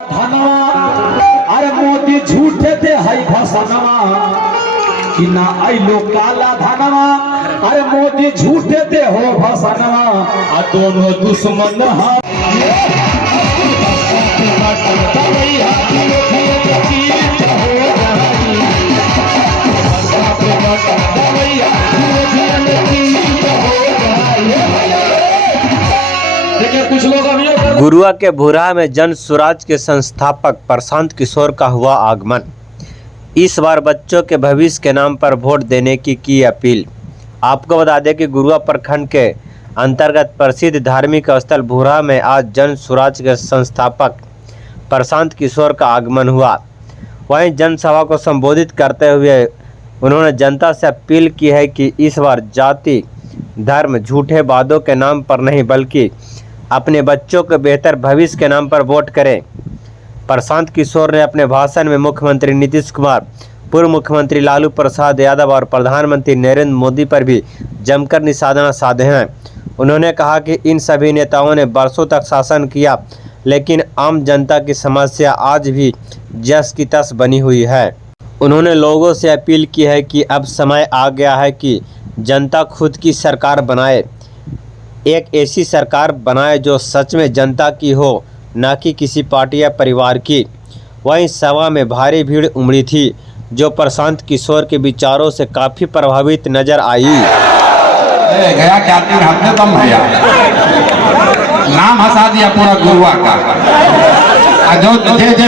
अरे मोदी झूठे थे हाई भाषणवा कि ना आइलो काला धनवा। अरे मोदी झूठे थे हो भाषणवा आ दोनों दुश्मन कुछ लोग गुरुआ के भुरहा में जन स्वराज के संस्थापक प्रशांत किशोर का हुआ आगमन। इस बार बच्चों के भविष्य के नाम पर वोट देने की अपील। आपको बता दें कि गुरुआ प्रखंड के अंतर्गत प्रसिद्ध धार्मिक स्थल भुरहा में आज जन स्वराज के संस्थापक प्रशांत किशोर का आगमन हुआ। वहीं जनसभा को संबोधित करते हुए उन्होंने जनता से अपील की है कि इस बार जाति धर्म झूठे वादों के नाम पर नहीं बल्कि अपने बच्चों के बेहतर भविष्य के नाम पर वोट करें। प्रशांत किशोर ने अपने भाषण में मुख्यमंत्री नीतीश कुमार, पूर्व मुख्यमंत्री लालू प्रसाद यादव और प्रधानमंत्री नरेंद्र मोदी पर भी जमकर निशाना साधे हैं। उन्होंने कहा कि इन सभी नेताओं ने वर्षों तक शासन किया, लेकिन आम जनता की समस्या आज भी जस की तस बनी हुई है। उन्होंने लोगों से अपील की है कि अब समय आ गया है कि जनता खुद की सरकार बनाए, एक ऐसी सरकार बनाए जो सच में जनता की हो, न कि किसी पार्टी या परिवार की। वहीं सभा में भारी भीड़ उमड़ी थी जो प्रशांत किशोर के विचारों से काफ़ी प्रभावित नजर आई। गया क्या तीन हफ्ते कम भैया नाम हंसा दिया पूरा गुरुआ का। जो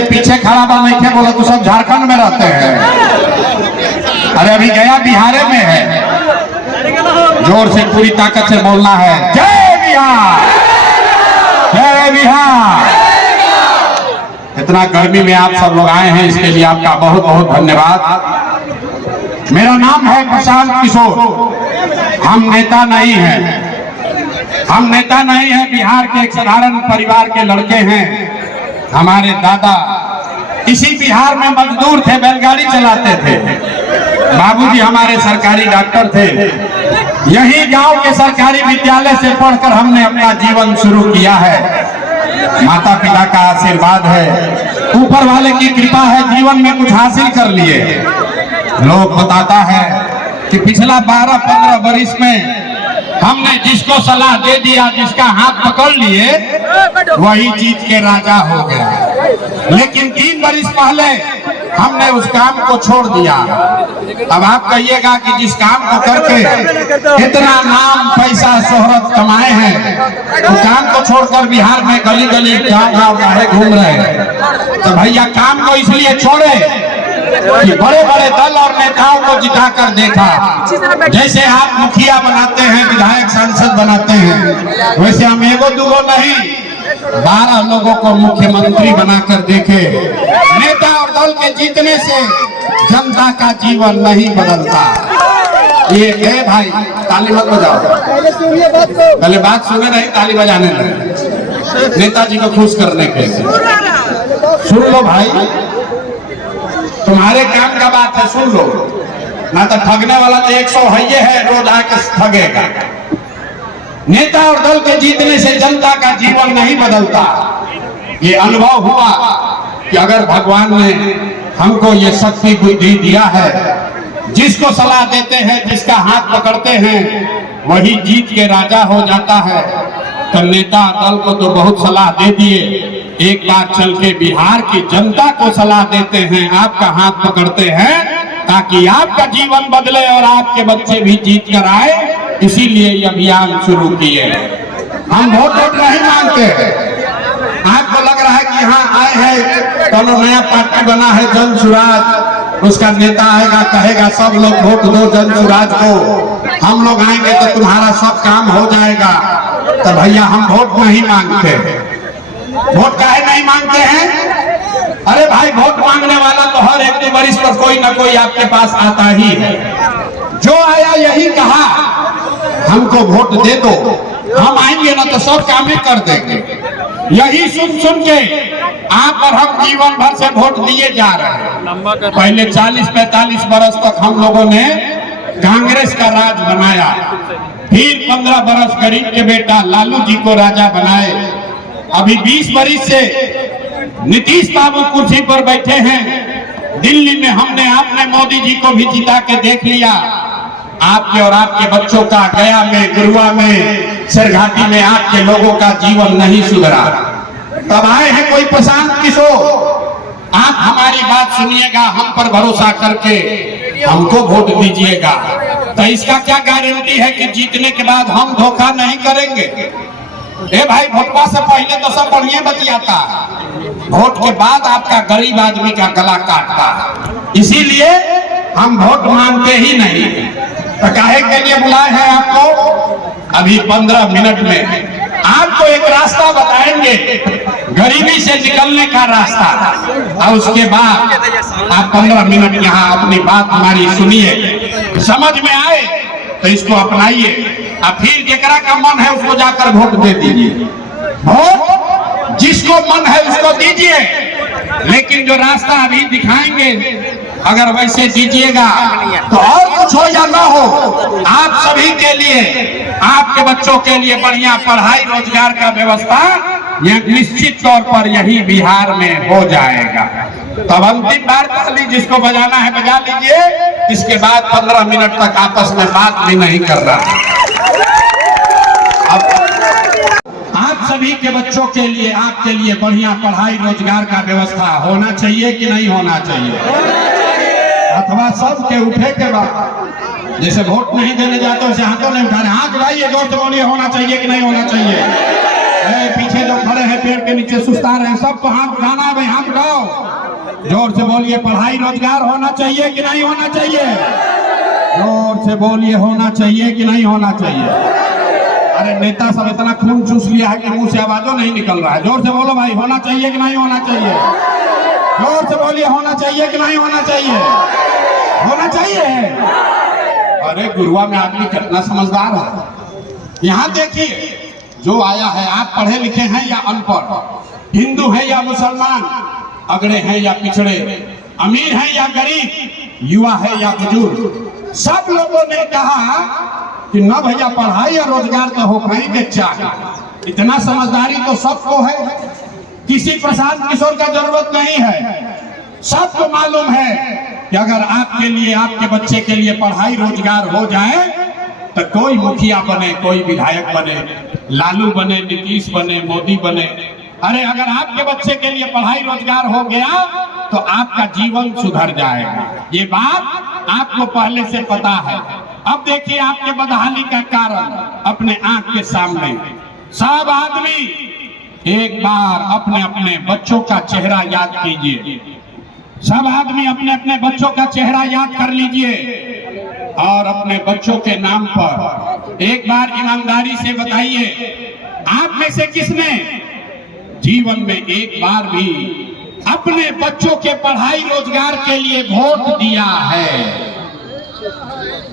पीछे खड़ा बा नहीं थे बोला तो सब झारखंड में रहते हैं। अरे अभी गया बिहार में है, जोर से पूरी ताकत से बोलना है, जय बिहार, जय बिहार। इतना गर्मी में आप सब लोग आए हैं, इसके लिए आपका बहुत बहुत धन्यवाद। मेरा नाम है प्रशांत किशोर। हम नेता नहीं हैं, हम नेता नहीं हैं, बिहार के एक साधारण परिवार के लड़के हैं। हमारे दादा इसी बिहार में मजदूर थे, बैलगाड़ी चलाते थे। बाबूजी हमारे सरकारी डॉक्टर थे। यही गांव के सरकारी विद्यालय से पढ़कर हमने अपना जीवन शुरू किया है। माता पिता का आशीर्वाद है, ऊपर वाले की कृपा है, जीवन में कुछ हासिल कर लिए। लोग बताता है कि पिछला 12-15 वर्ष में हमने जिसको सलाह दे दिया, जिसका हाथ पकड़ लिए, वही जीत के राजा हो गया। लेकिन 3 वर्ष पहले हमने उस काम को छोड़ दिया। अब आप कहिएगा कि जिस काम को करके इतना नाम पैसा शोहरत कमाए हैं, उस काम को छोड़कर बिहार में गली गली गाँव गाँव घूम रहे हैं। तो भैया काम को इसलिए छोड़े कि बड़े बड़े दल और नेताओं को जिताकर देखा। जैसे आप मुखिया बनाते हैं, विधायक सांसद बनाते हैं, वैसे हम एगो दूगो नहीं 12 लोगों को मुख्यमंत्री बनाकर देखे। नेता और दल के जीतने से जनता का जीवन नहीं बदलता। ये है भाई, ताली मत बजाओ, पहले बात सुने नहीं, ताली बजाने नहीं, नेताजी को खुश करने के लिए। सुन लो भाई, तुम्हारे काम का बात है, सुन लो ना। तो ठगने वाला तो 100 है, रोज आके ठगेगा। नेता और दल के जीतने से जनता का जीवन नहीं बदलता। ये अनुभव हुआ कि अगर भगवान ने हमको ये शक्ति बुद्धि दिया है, जिसको सलाह देते हैं, जिसका हाथ पकड़ते हैं, वही जीत के राजा हो जाता है। तो नेता दल को तो बहुत सलाह दे दिए, एक बार चल के बिहार की जनता को सलाह देते हैं, आपका हाथ पकड़ते हैं, ताकि आपका जीवन बदले और आपके बच्चे भी जीत कर आए। इसीलिए ये अभियान शुरू किए। हम वोट नहीं मांगते। आपको लग रहा है कि यहाँ आए हैं तो नया पार्टी बना है जन स्वराज, उसका नेता आएगा कहेगा सब लोग वोट दो जन स्वराज को, हम लोग आएंगे तो तुम्हारा सब काम हो जाएगा। तो भैया हम वोट नहीं मांगते। वोट काहे नहीं मांगते हैं? अरे भाई, वोट मांगने वाला तो हर 1-2 वर्ष पर कोई ना कोई आपके पास आता ही है। जो आया यही कहा हमको वोट दे दो, हम आएंगे ना तो सब काम ही कर देंगे। यही सुन सुन के आप और हम जीवन भर से वोट दिए जा रहे हैं। पहले 40-45 वर्ष तक हम लोगों ने कांग्रेस का राज बनाया, फिर 15 वर्ष गरीब के बेटा लालू जी को राजा बनाए। अभी 20 वर्ष से नीतीश बाबू कुर्सी पर बैठे हैं। दिल्ली में हमने आपने मोदी जी को भी जिता के देख लिया। आपके और आपके बच्चों का गया में, गुरुआ में, सरघाटी में आपके लोगों का जीवन नहीं सुधरा। तब आए हैं कोई प्रशांत किशोर। आप हमारी बात सुनिएगा, हम पर भरोसा करके हमको वोट दीजिएगा। तो इसका क्या गारंटी है कि जीतने के बाद हम धोखा नहीं करेंगे? ए भाई, वोटवा से पहले तो सब बढ़िया बतियाता, वोट के बाद आपका गरीब आदमी का गला काटता। इसीलिए हम वोट मांगते ही नहीं। तो काहे के लिए बुलाए हैं आपको? अभी 15 मिनट में आपको एक रास्ता बताएंगे, गरीबी से निकलने का रास्ता। और उसके बाद आप 15 मिनट यहाँ अपनी बात हमारी सुनिए, समझ में आए तो इसको अपनाइए। और फिर जेकरा का मन है उसको जाकर वोट दे दीजिए। वोट जिसको मन है उसको दीजिए, लेकिन जो रास्ता अभी दिखाएंगे अगर वैसे दीजिएगा तो और कुछ हो या ना हो, आप सभी के लिए, आपके बच्चों के लिए बढ़िया पढ़ाई रोजगार का व्यवस्था यह निश्चित तौर पर यही बिहार में हो जाएगा। तब अंतिम बार ताली जिसको बजाना है बजा लीजिए। इसके बाद 15 मिनट तक आपस में बात भी नहीं कर रहा। आप सभी के बच्चों के लिए, आपके लिए बढ़िया पढ़ाई रोजगार का व्यवस्था होना चाहिए कि नहीं होना चाहिए? अथवा सब के उठे के बाद जैसे वोट नहीं देने जाते वैसे हाथों नहीं उठा रहे। हाथ उठाइए, जोर से बोलिए, होना चाहिए कि नहीं होना चाहिए? पीछे जो खड़े हैं पेड़ के नीचे सुस्ता रहे हैं, सबको हाथ उठाना है भाई, हाथ उठाओ। जोर से बोलिए, पढ़ाई रोजगार होना चाहिए कि नहीं होना चाहिए? जोर से बोलिए, होना चाहिए कि नहीं होना चाहिए? अरे नेता सब इतना खून चूस लिया है कि मुंह से आवाजों नहीं निकल रहा है। जोर से बोलो भाई, होना चाहिए कि नहीं होना चाहिए? जोर से बोलिए, होना चाहिए कि नहीं होना चाहिए? होना चाहिए। अरे गुरुआ में आदमी कितना समझदार है। यहाँ देखिए, जो आया है, आप पढ़े लिखे हैं या अनपढ़, हिंदू हैं या मुसलमान, अगड़े हैं या पिछड़े, अमीर हैं या गरीब, युवा है या बुजुर्ग, सब लोगों ने कहा कि न भैया पढ़ाई और रोजगार तो हो कहीं चाहिए। इतना समझदारी तो सबको है, किसी प्रशांत किशोर का जरूरत नहीं है। सबको मालूम है कि अगर आपके लिए, आपके बच्चे के लिए पढ़ाई रोजगार हो जाए तो कोई मुखिया बने, कोई विधायक बने, लालू बने, नीतीश बने, मोदी बने, अरे अगर आपके बच्चे के लिए पढ़ाई रोजगार हो गया तो आपका जीवन सुधर जाएगा। ये बात आपको पहले से पता है। अब देखिए आपके बदहाली का कारण अपने आंख के सामने। सब आदमी एक बार अपने अपने बच्चों का चेहरा याद कीजिए। सब आदमी अपने अपने बच्चों का चेहरा याद कर लीजिए और अपने बच्चों के नाम पर एक बार ईमानदारी से बताइए, आप में से किसने जीवन में एक बार भी अपने बच्चों के पढ़ाई रोजगार के लिए वोट दिया है?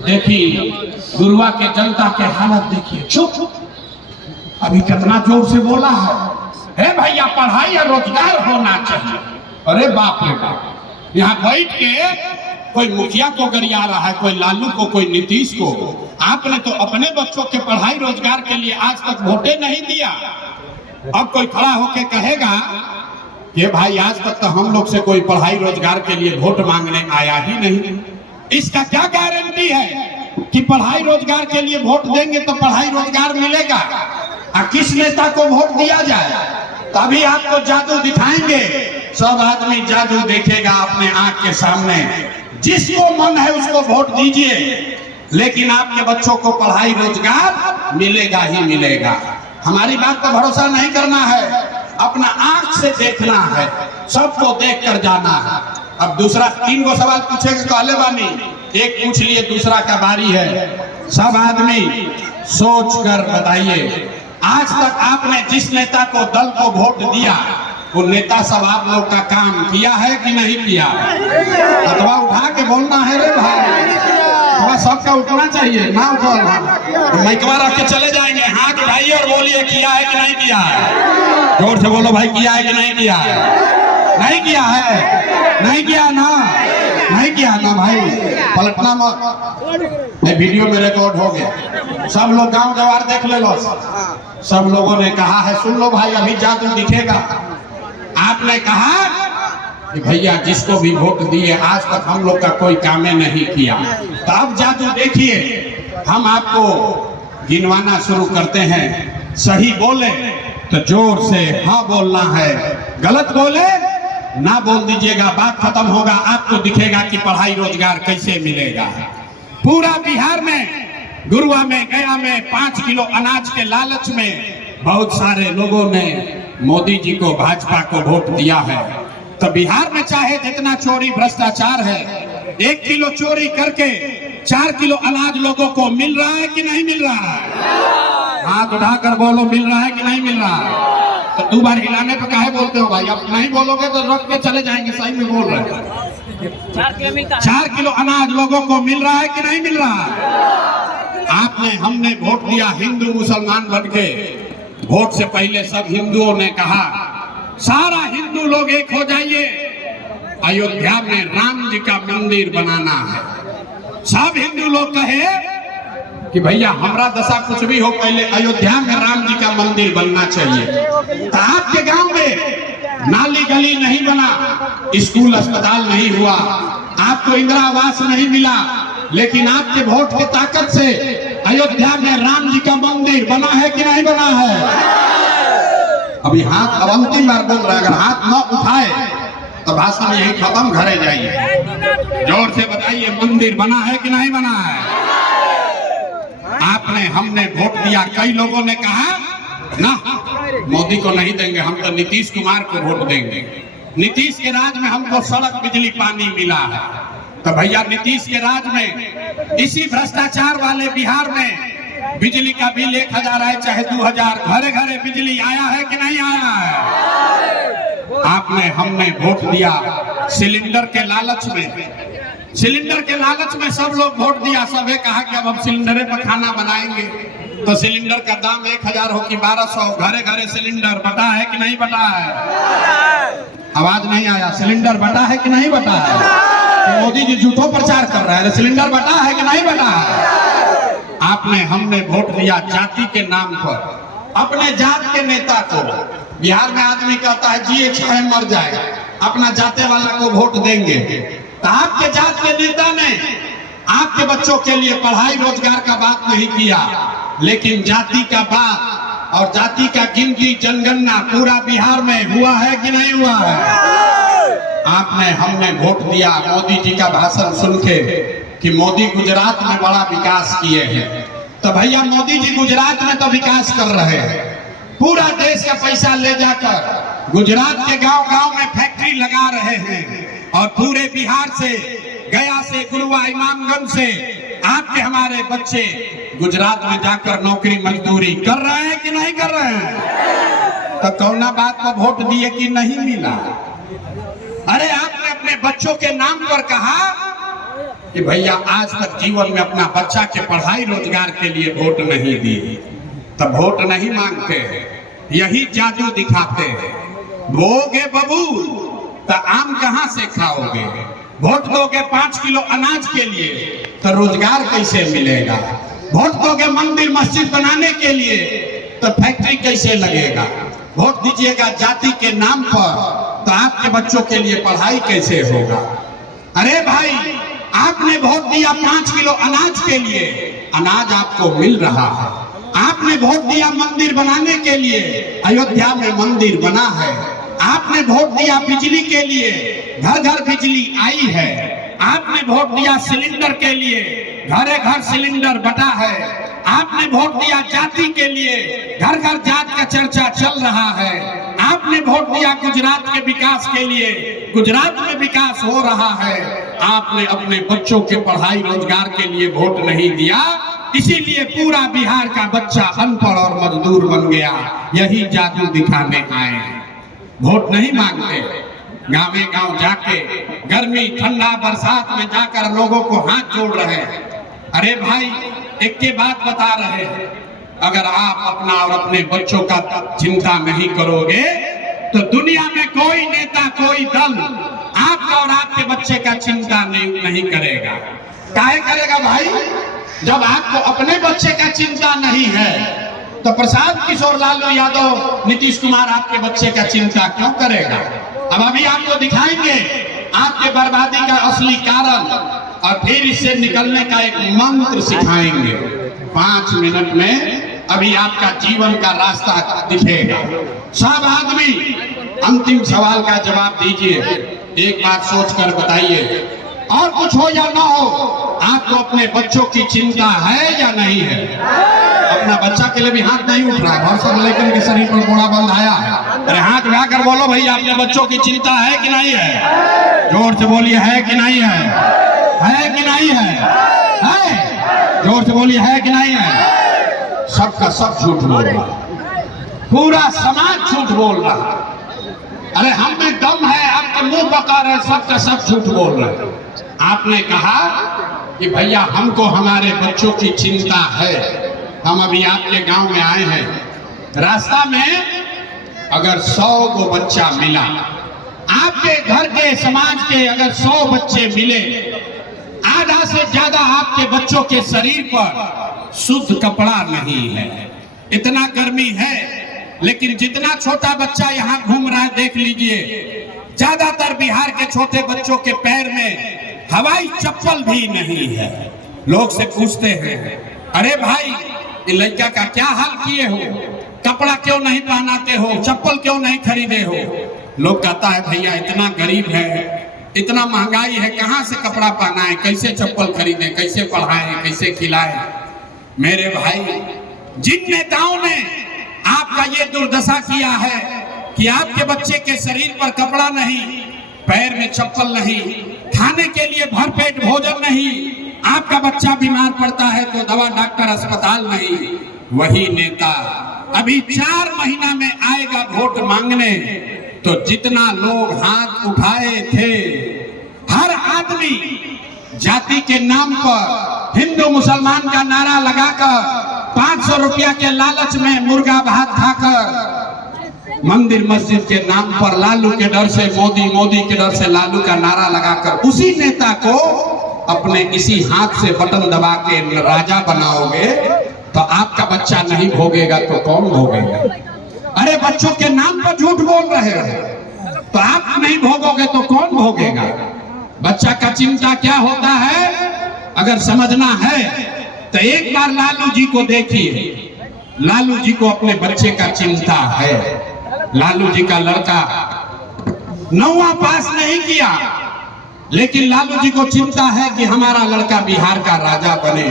देखिए गुरुआ के जनता के हालत देखिए। चुप, अभी कितना जोर से बोला है भैया, पढ़ाई और रोजगार होना चाहिए। अरे बाप रे बाप, यहाँ बैठ के कोई मुखिया को गरिया रहा है, कोई लालू को, कोई नीतीश को। आपने तो अपने बच्चों के पढ़ाई रोजगार के लिए आज तक वोटे नहीं दिया। अब कोई खड़ा होके कहेगा कि भाई आज तक तो हम लोग से कोई पढ़ाई रोजगार के लिए वोट मांगने आया ही नहीं। इसका क्या गारंटी है कि पढ़ाई रोजगार के लिए वोट देंगे तो पढ़ाई रोजगार मिलेगा? किस नेता को वोट दिया जाए तभी आपको जादू दिखाएंगे। सब आदमी जादू देखेगा अपने आंख के सामने। जिसको मन है उसको वोट दीजिए, लेकिन आपके बच्चों को पढ़ाई रोजगार मिलेगा ही मिलेगा। हमारी बात पर भरोसा नहीं करना है, अपना आंख से देखना है, सबको देख कर जाना है। अब दूसरा 3 गो सवाल पूछेगा कहले बानी, एक पूछ लिए, दूसरा का बारी है। सब आदमी सोच कर बताइए, आज तक आपने जिस नेता को, दल को वोट दिया, वो नेता सब आप लोग का काम किया है कि नहीं किया? अथवा उठा के बोलना है रे भाई, थोड़ा सबका उठना चाहिए, ना उठा माइकवा रख के चले जाएंगे। हाथ उठाइए और बोलिए किया है कि नहीं किया है? जोर से बोलो भाई, किया है कि नहीं किया है? नहीं किया है? नहीं किया ना? नहीं किया ना भाई, पलटना मत। वीडियो में रिकॉर्ड हो गया, सब लोग गांव जवार देख ले लो। सब लोगों ने कहा है, सुन लो भाई, अभी जादू दिखेगा। आपने कहा कि भैया जिसको भी वोट दिए आज तक हम लोग का कोई कामे नहीं किया। तो अब जादू देखिए, हम आपको गिनवाना शुरू करते हैं। सही बोले तो जोर से हाँ बोलना है, गलत बोले ना बोल दीजिएगा, बात खत्म होगा। आपको दिखेगा कि पढ़ाई रोजगार कैसे मिलेगा। पूरा बिहार में, गुरुआ में, गया में 5 किलो अनाज के लालच में बहुत सारे लोगों ने मोदी जी को, भाजपा को वोट दिया है। तो बिहार में चाहे जितना चोरी भ्रष्टाचार है, 1 किलो चोरी करके 4 किलो अनाज लोगों को मिल रहा है कि नहीं मिल रहा है? हाथ उठाकर बोलो, मिल रहा है कि नहीं मिल रहा है? तो 2 बार हिलाने पे काहे बोलते हो भाई? अब नहीं बोलोगे तो रख के चले जाएंगे। सही में बोल रहे हैं। 4 किलो अनाज लोगों को मिल रहा है कि नहीं मिल रहा है? आपने, हमने वोट दिया हिंदू मुसलमान बन के। वोट से पहले सब हिंदुओं ने कहा सारा हिंदू लोग एक हो जाइए, अयोध्या में राम जी का मंदिर बनाना है। सब हिंदू लोग कहे कि भैया हमारा दशा कुछ भी हो, पहले अयोध्या में राम जी का मंदिर बनना चाहिए। तो आपके गांव में नाली गली नहीं बना, स्कूल अस्पताल नहीं हुआ, आपको इंदिरा आवास नहीं मिला, लेकिन आपके वोट की ताकत से अयोध्या में राम जी का मंदिर बना है कि नहीं बना है? अभी हाथ अब अंतिम बार बोल रहा है, अगर हाथ न उठाए तो भाषण यही खत्म, घरे जाइए। जोर से बताइए, मंदिर बना है कि नहीं बना है? आपने, हमने वोट दिया। कई लोगों ने कहा ना मोदी को नहीं देंगे, हम तो नीतीश कुमार को वोट देंगे। नीतीश के राज में हमको सड़क बिजली पानी मिला है। तो भैया नीतीश के राज में, इसी भ्रष्टाचार वाले बिहार में बिजली का बिल 1000 है चाहे 2000, घरे घरे बिजली आया है कि नहीं आया है? आपने, हमने वोट दिया सिलेंडर के लालच में। सिलेंडर के लालच में सब लोग वोट दिया। सबे कहा कि अब हम सिलेंडर पर खाना बनाएंगे। तो सिलेंडर का दाम 1000 हो कि 1200, घरे घरे सिलेंडर बटा है कि नहीं बटा है? आवाज नहीं आया। सिलेंडर बटा है कि नहीं बटा है? मोदी जी झूठो प्रचार कर रहे हैं। सिलेंडर बटा है कि नहीं बटा है? आपने, हमने वोट दिया जाति के नाम पर। अपने जात के नेता को, बिहार में आदमी कहता है जिए चाहे मर जाए, अपना जाते वाला को वोट देंगे। तो आपके जात के नेता ने आपके बच्चों के लिए पढ़ाई रोजगार का बात नहीं किया, लेकिन जाति का बात और जाति का गिनती जनगणना पूरा बिहार में हुआ है कि नहीं हुआ है? आपने, हमने वोट दिया मोदी जी का भाषण सुन के कि मोदी गुजरात में बड़ा विकास किए हैं। तो भैया मोदी जी गुजरात में तो विकास कर रहे हैं। पूरा देश का पैसा ले जाकर गुजरात के गांव-गांव में फैक्ट्री लगा रहे हैं। और पूरे बिहार से, गया से, गुरुआ, इमामगंज से आपके हमारे बच्चे गुजरात में जाकर नौकरी मजदूरी कर रहे हैं कि नहीं कर रहे हैं? तो कौना बात पर वोट दिए कि नहीं मिला? अरे आपने अपने बच्चों के नाम पर कहा कि भैया आज तक जीवन में अपना बच्चा के पढ़ाई रोजगार के लिए वोट नहीं दी। तब वोट नहीं मांगते, यही जादू दिखाते हैं। बोगे बबूल तो आम कहां से खाओगे? वोट दोगे 5 किलो अनाज के लिए तो रोजगार कैसे मिलेगा? वोट दोगे मंदिर मस्जिद बनाने के लिए तो फैक्ट्री कैसे लगेगा? वोट दीजिएगा जाति के नाम पर तो आपके बच्चों के लिए पढ़ाई कैसे होगा? अरे भाई, आपने वोट दिया 5 किलो अनाज के लिए, अनाज आपको मिल रहा है। आपने वोट दिया मंदिर बनाने के लिए, अयोध्या में मंदिर बना है। आपने वोट दिया बिजली के लिए, घर घर बिजली आई है। आपने वोट दिया सिलेंडर के लिए, घरे घर सिलेंडर बटा है। आपने वोट दिया जाति के लिए, घर घर जात का चर्चा चल रहा है। आपने वोट दिया गुजरात के विकास के लिए, गुजरात में विकास हो रहा है। आपने अपने बच्चों के पढ़ाई रोजगार के लिए वोट नहीं दिया, इसीलिए पूरा बिहार का बच्चा अनपढ़ और मजदूर बन गया। यही जादू दिखाने आए। वोट नहीं मांगते, गाँव गाँव जाके गर्मी ठंडा बरसात में जाकर लोगों को हाथ जोड़ रहे हैं। अरे भाई, एक के बात बता रहे हैं, अगर आप अपना और अपने बच्चों का चिंता नहीं करोगे तो दुनिया में कोई नेता, कोई दल आपका और आपके बच्चे का चिंता नहीं करेगा। काहे करेगा भाई? जब आपको अपने बच्चे का चिंता नहीं है तो प्रशांत किशोर लालू यादव नीतीश कुमार आपके बच्चे का चिंता क्यों करेगा? अब अभी आपको दिखाएंगे आपके बर्बादी का असली कारण और फिर इससे निकलने का एक मंत्र सिखाएंगे। 5 मिनट में अभी आपका जीवन का रास्ता दिखेगा। सब आदमी अंतिम सवाल का जवाब दीजिए, एक बात सोचकर बताइए, और कुछ हो या ना हो, आपको अपने बच्चों की चिंता है या नहीं है? अपना बच्चा के लिए भी हाथ नहीं उठ रहा है, घर से लेकर के शरीर पर बोरा बंधाया है। अरे हाथ उठाकर बोलो भाई, अपने बच्चों की चिंता है कि नहीं है? जोर से बोलिए, है कि नहीं है? है कि नहीं है? है? जोर से बोलिए, है कि नहीं है? सबका सब झूठ बोल रहा, पूरा समाज झूठ बोल रहा। अरे हम में दम है, आपके मुंह बका रहे, सबका सब झूठ बोल रहे। आपने कहा कि भैया हमको हमारे बच्चों की चिंता है, हम अभी आपके गांव में आए हैं, रास्ता में अगर 100 को बच्चा मिला, आपके घर के समाज के अगर 100 बच्चे मिले, आधा से ज्यादा आपके बच्चों के शरीर पर शुद्ध कपड़ा नहीं है। इतना गर्मी है, लेकिन जितना छोटा बच्चा यहाँ घूम रहा है देख लीजिए, ज्यादातर बिहार के छोटे बच्चों के पैर में हवाई चप्पल भी नहीं है। लोग से पूछते हैं, अरे भाई ये लड़का का क्या हाल किए हो, कपड़ा क्यों नहीं पहनाते हो, चप्पल क्यों नहीं खरीदे हो? लोग कहता है भैया इतना गरीब है, इतना महंगाई है, कहाँ से कपड़ा पहनाए, कैसे चप्पल खरीदे, कैसे पढ़ाए, कैसे खिलाए? मेरे भाई, जिन नेताओं ने आपका ये दुर्दशा किया है कि आपके बच्चे के शरीर पर कपड़ा नहीं, पैर में चप्पल नहीं, खाने के लिए भरपेट भोजन नहीं, आपका बच्चा बीमार पड़ता है तो दवा डॉक्टर अस्पताल नहीं, वही नेता अभी 4 महीना में आएगा वोट मांगने, तो जितना लोग हाथ उठाए थे, हर आदमी जाति के नाम पर हिंदू मुसलमान का नारा लगाकर 500 रुपया के लालच में मुर्गा भात खाकर, मंदिर मस्जिद के नाम पर लालू के डर से मोदी, मोदी के डर से लालू का नारा लगाकर उसी नेता को अपने इसी हाथ से बटन दबा के राजा बनाओगे, तो आपका बच्चा नहीं भोगेगा तो कौन भोगेगा? अरे बच्चों के नाम पर झूठ बोल रहे हो, तो आप नहीं भोगोगे तो कौन भोगेगा? बच्चा का चिंता क्या होता है अगर समझना है तो एक बार लालू जी को देखिए। लालू जी को अपने बच्चे का चिंता है। लालू जी का लड़का 9वां पास नहीं किया, लेकिन लालू जी को चिंता है कि हमारा लड़का बिहार का राजा बने।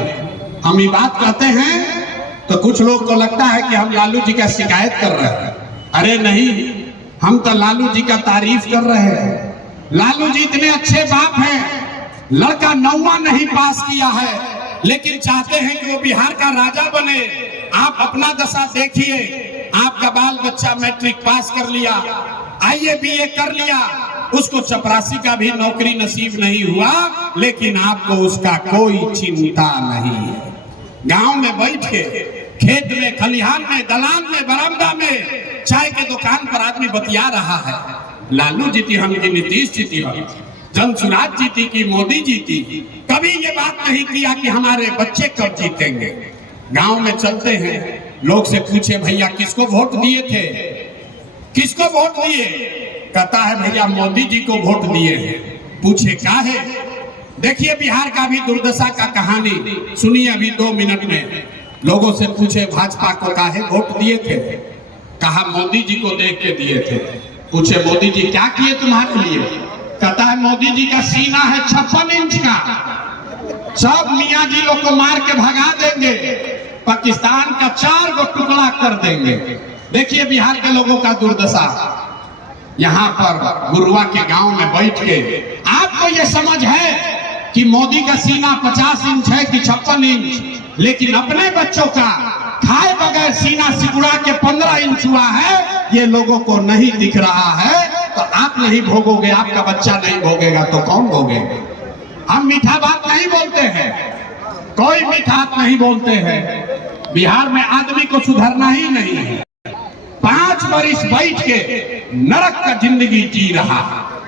हम ये बात कहते हैं तो कुछ लोग को लगता है कि हम लालू जी का शिकायत कर रहे हैं। अरे नहीं, हम तो लालू जी का तारीफ कर रहे हैं। लालू जी इतने अच्छे बाप हैं, लड़का 9वां नहीं पास किया है, लेकिन चाहते हैं कि वो बिहार का राजा बने। आप अपना दशा देखिए, आपका बाल बच्चा मैट्रिक पास कर लिया, IAA BA कर लिया, उसको चपरासी का भी नौकरी नसीब नहीं हुआ, लेकिन आपको उसका कोई चिंता नहीं है। गांव में बैठ के, खेत में, खलिहान में, दलान में, बरामदा में, चाय के दुकान पर आदमी बतिया रहा है, लालू जीती हम की, नीतीश जीती हम, जनसुराज जीती की, मोदी जीती। कभी ये बात नहीं किया कि हमारे बच्चे कब जीतेंगे। गांव में चलते हैं, लोग से पूछे भैया किसको वोट दिए थे, किसको वोट दिए? कहता है भैया मोदी जी को वोट दिए हैं। पूछे क्या है? देखिए बिहार का भी दुर्दशा का कहानी सुनिए अभी 2 मिनट में। लोगों से पूछे भाजपा को काहे वोट दिए थे? कहा मोदी जी को देख के दिए थे। पूछे मोदी जी क्या किए तुम्हारे लिए? कहता है मोदी जी का सीना है 56 इंच का, सब मियाँ जी लोग को मार के भगा देंगे, पाकिस्तान का 4 गो टुकड़ा कर देंगे। देखिए बिहार के लोगों का दुर्दशा। यहाँ पर गुरुआ के गांव में बैठ के आपको ये समझ है कि मोदी का सीना 50 इंच है कि 56 इंच, लेकिन अपने बच्चों का खाए बगैर सीना सिकुड़ा के 15 इंच हुआ है, ये लोगों को नहीं दिख रहा है। तो आप नहीं भोगोगे, आपका बच्चा नहीं भोगेगा तो कौन भोगेगा? हम मीठा बात नहीं बोलते हैं, कोई मीठा नहीं बोलते हैं। बिहार में आदमी को सुधरना ही नहीं है। 5 बरिस बैठ के नरक का जिंदगी जी रहा।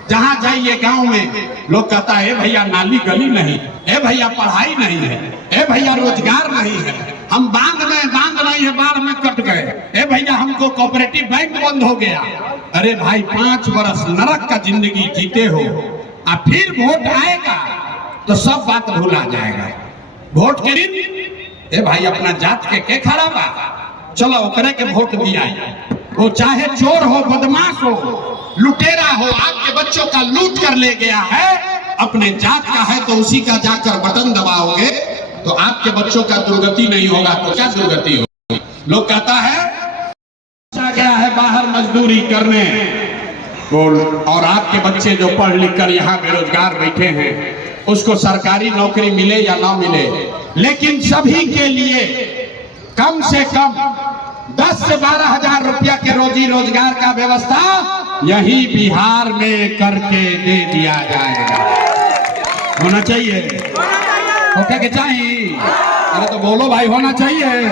जहां जाइए गांव में लोग कहता है भैया नाली गली नहीं, ए भैया पढ़ाई नहीं है, ए भैया रोजगार नहीं है, हम बांध नहीं है, बाढ़ में कट गए। ए भैया हमको कोऑपरेटिव बैंक बंद हो गया। अरे भाई 5 बरस नरक का जिंदगी जीते हो, और फिर वोट आएगा तो सब बात भूला जाएगा। वोट के दिन ए भाई अपना जात के खड़ा बा, चलो ओकरे के वोट दिया। वो चाहे चोर हो, बदमाश हो, लुटेरा हो, आपके बच्चों का लूट कर ले गया है, अपने जात का है तो उसी का जाकर बटन दबाओगे तो आपके बच्चों का दुर्गति नहीं होगा तो क्या दुर्गति होगी। लोग कहता है गया है बाहर मजदूरी करने, और आपके बच्चे जो पढ़ लिख कर यहाँ बेरोजगार बैठे हैं, उसको सरकारी नौकरी मिले या ना मिले, लेकिन सभी के लिए कम से कम 10 से 12 हजार रुपया के रोजी रोजगार का व्यवस्था यही बिहार में करके दे दिया जाएगा। होना चाहिए, होता के चाहिए। अरे तो बोलो भाई, होना चाहिए।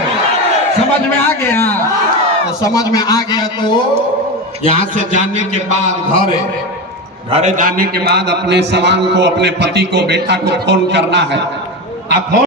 समझ में आ गया? तो समझ में आ गया तो यहाँ से जाने के बाद घरे जाने के बाद अपने सवांग को, अपने पति को, बेटा को फोन करना है। आप फोन